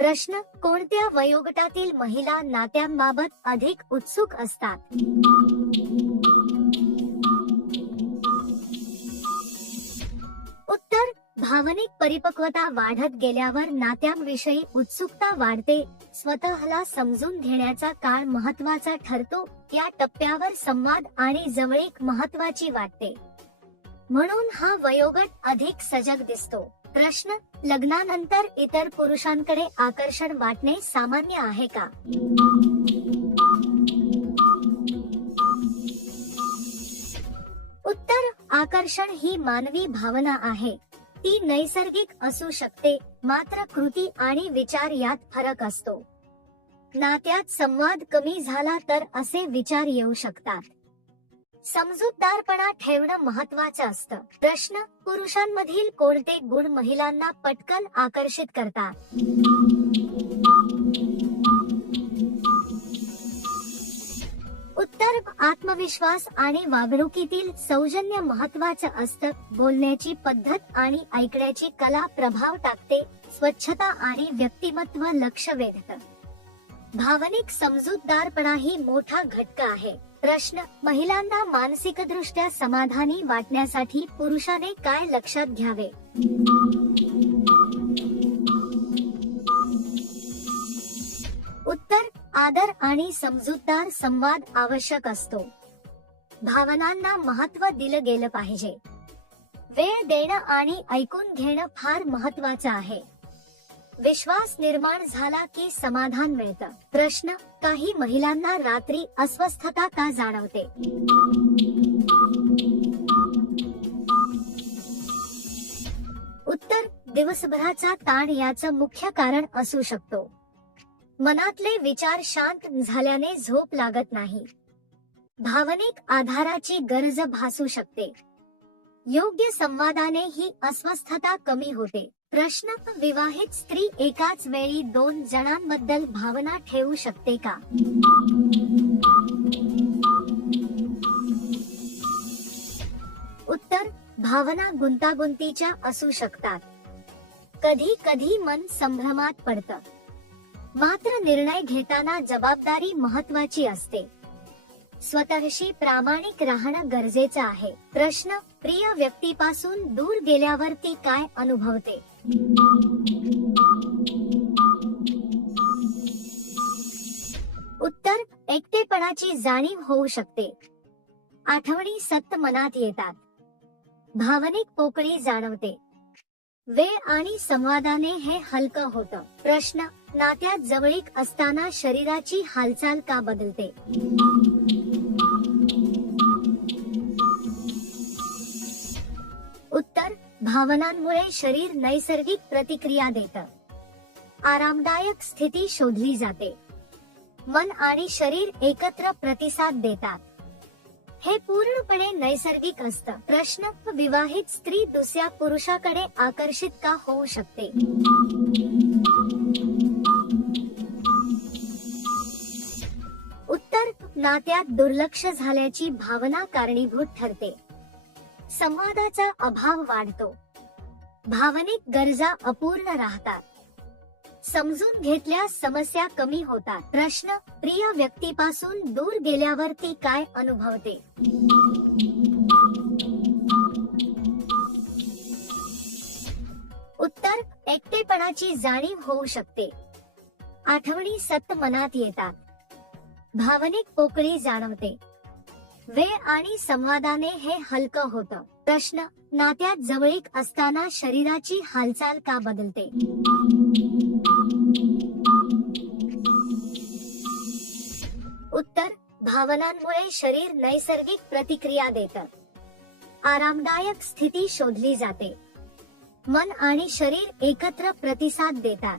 प्रश्न: कोणत्या वयोगटातील महिला नात्यांबाबत अधिक उत्सुक असतात? उत्तर: भावनिक परिपक्वता वाढत गेल्यावर नात्यांविषयी उत्सुकता वाढते. स्वतःला समजून घेण्याचा काळ महत्त्वाचा ठरतो. या टप्प्यावर संवाद आणि जवळीक महत्त्वाची वाटते. म्हणून हा वयोगट अधिक सजग दिसतो. प्रश्न: लग्नानंतर इतर पुरुषांकडे आकर्षण वाटणे सामान्य आहे का? उत्तर: आकर्षण ही मानवी भावना आहे. ती नैसर्गिक असू शकते, मात्र कृती आणि विचार यात फरक असतो. नात्यात संवाद कमी झाला तर असे विचार येऊ शकतात. समजूतदारपणा ठेवणं महत्त्वाचं असतं. प्रश्न: पुरुषांमधील कोणते गुण महिलांना पटकन आकर्षित करतात? उत्तर: आत्मविश्वास आणि वागणुकीतील सौजन्य महत्त्वाचं असतं. बोलण्याची पद्धत आणि ऐकण्याची कला प्रभाव टाकते. स्वच्छता आणि व्यक्तिमत्व लक्ष वेधतं. भावनिक समजूतदारपणाही मोठा घटक आहे. प्रश्न: महिलांना मानसिकदृष्ट्या समाधानी वाटण्यासाठी पुरुषाने काय लक्षात घ्यावे? उत्तर: आदर आणि समजूतदार संवाद आवश्यक असतो. भावनांना महत्त्व दिलं गेलं पाहिजे. वेळ देणं आणि ऐकून घेणं फार महत्त्वाचं आहे. विश्वास निर्माण झाला की समाधान मिळतं. प्रश्न: काही महिलांना रात्री अस्वस्थता का जाणवते? उत्तर: दिवसभराचा ताण याचं मुख्य कारण असू शकतो. मनातले विचार शांत झाल्याने झोप लागत नाही. भावनिक आधाराची गरज भासू शकते. योग्य संवादाने ही अस्वस्थता कमी होते. प्रश्न: विवाहित स्त्री एकाच वेळी 2 जणांबद्दल भावना ठेवू शकते का? उत्तर: भावना गुंतागुंतीच्या असू शकतात. कधी कधी मन संभ्रमात पडतं. मात्र निर्णय घेताना जबाबदारी महत्त्वाची असते. स्वतःशी प्रामाणिक राहणं गरजेचं आहे. प्रश्न: प्रिय व्यक्तीपासून दूर गेल्यावर ती काय अनुभवते? उत्तर: एकटेपणाची जाणीव होऊ शकते. आठवणी सतत मनात येतात. भावनिक पोकळी जाणवते. वेळ आणि संवादाने हे हलकं होतं. प्रश्न: नात्यात जवळीक असताना शरीराची हालचाल का बदलते? उत्तर: भावनांमुळे शरीर नैसर्गिक प्रतिक्रिया देतं. आरामदायक स्थिती शोधली जाते. मन आणि शरीर एकत्र प्रतिसाद देतात. हे पूर्णपणे नैसर्गिक असतं. प्रश्न: विवाहित स्त्री दुसऱ्या पुरुषाकडे आकर्षित का होऊ शकते? उत्तर: नात्यात दुर्लक्ष झाल्याची भावना कारणीभूत ठरते. संवादाचा अभाव वाढतो. भावनिक गरजा अपूर्ण राहतात. समजून घेतल्यास समस्या कमी होतात. प्रश्न: प्रिय व्यक्तीपासून दूर गेल्यावर ती काय अनुभवते? उत्तर: एकटेपणाची जाणीव होऊ शकते. आठवणी सतत मनात येतात. भावनिक पोकळी जाणवते. वेळ आणि संवादाने हे हलकं होतं. प्रश्न: नात्यात जवळीक असताना शरीराची हालचाल का बदलते? उत्तर: भावनांमुळे शरीर नैसर्गिक प्रतिक्रिया देतं. आरामदायक स्थिती शोधली जाते. मन आणि शरीर एकत्र प्रतिसाद देतात.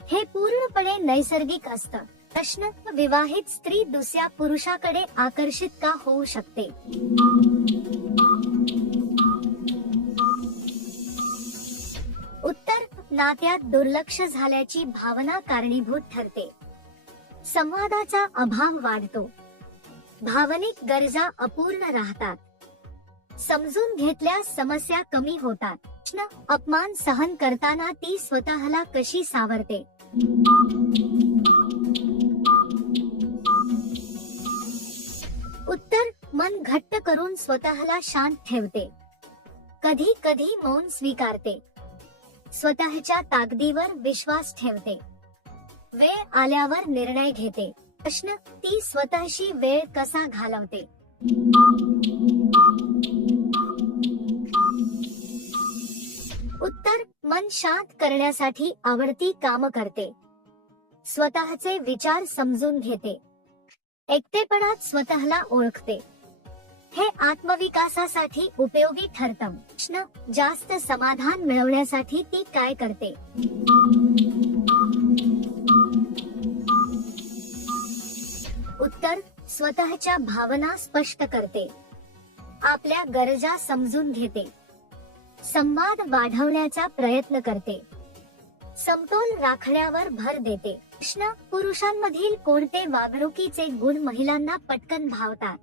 हे पूर्णपणे नैसर्गिक असतं. प्रश्न: विवाहित स्त्री दुसऱ्या पुरुषाकडे आकर्षित का होऊ शकते? उत्तर: नात्यात दुर्लक्ष झाल्याची भावना कारणीभूत ठरते. संवादाचा अभाव वाढतो. भावनिक गरजा अपूर्ण राहतात. समजून घेतल्यास समस्या कमी होतात. अपमान सहन करताना ती स्वतःला कशी सावरते? उत्तर, मन घट्ट करून स्वतःला शांत ठेवते. कधी कधी मौन स्वीकारते. स्वतःच्या ताकदीवर विश्वास ठेवते. वेळ आल्यावर निर्णय घेते. प्रश्न, ती स्वतःशी वेळ कसा घालवते? उत्तर, मन शांत करण्यासाठी आवडती काम करते. स्वतःचे विचार समजून घेते. एकटेपणात स्वतःला ओळखते. हे आत्मविकासासाठी उपयोगी ठरतं. प्रश्न, जास्त समाधान मिळवण्यासाठी ती काय करते? उत्तर, स्वतःच्या भावना स्पष्ट करते. आपल्या गरजा समजून घेते. संवाद वाढवण्याचा प्रयत्न करते. समतोल राखण्यावर भर देते. प्रश्न, पुरुषांमधील कोणते वागणुकीचे गुण महिलांना पटकन भावतात?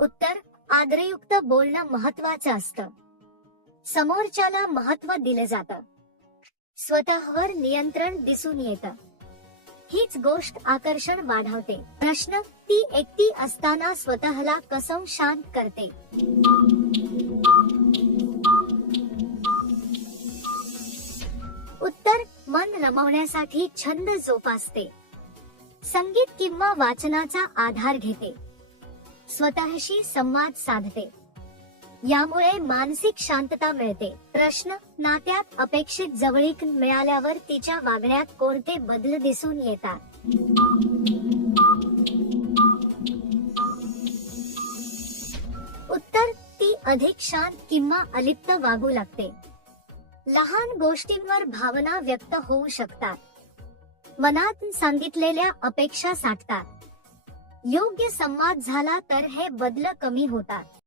उत्तर, आदरयुक्त बोलणं महत्वाचं असतं. समोरच्याला महत्व दिलं जातं. स्वतःवर नियंत्रण दिसून येतं. हीच गोष्ट आकर्षण वाढवते. प्रश्न, ती एकटी असताना स्वतःला कसं शांत करते? उत्तर, मन रमवण्यासाठी छंद जोपासते. संगीत किंवा वाचनाचा आधार घेते. स्वतःशी संवाद साधते. यामुळे मानसिक शांतता मिळते. प्रश्न, नात्यात अपेक्षित जवळीक मिळाल्यावर तिच्या वागण्यात कोणते बदल दिसून येतात? उत्तर, ती अधिक शांत किंवा अलिप्त वागू लागते. लहान गोष्टींवर भावना व्यक्त होऊ शकतात. मनात सांगितलेल्या अपेक्षा साठतात. योग्य संवाद झाला तर हे बदल कमी होतात.